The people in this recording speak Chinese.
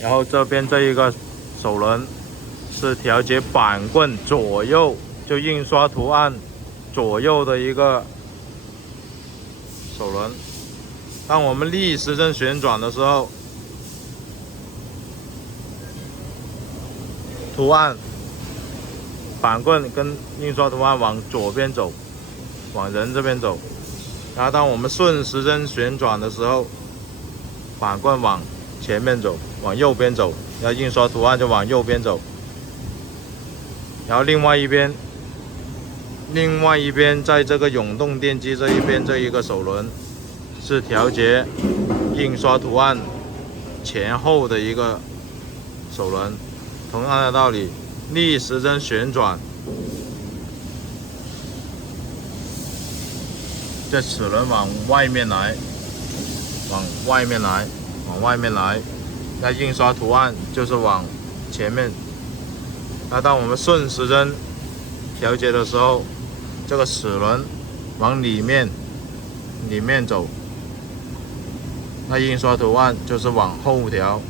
然后这边这一个手轮是调节板棍左右，就印刷图案左右的一个手轮。当我们逆时针旋转的时候，图案板棍跟印刷图案往左边走，往人这边走。然后当我们顺时针旋转的时候，板棍往前面走，往右边走，然后印刷图案就往右边走。然后另外一边在这个永动电机这一边这一个手轮是调节印刷图案前后的一个手轮。同样的道理，逆时针旋转，这齿轮往外面来，往外面来，往外面来。那印刷图案就是往前面。那当我们顺时针调节的时候，这个齿轮往里面走，那印刷图案就是往后调。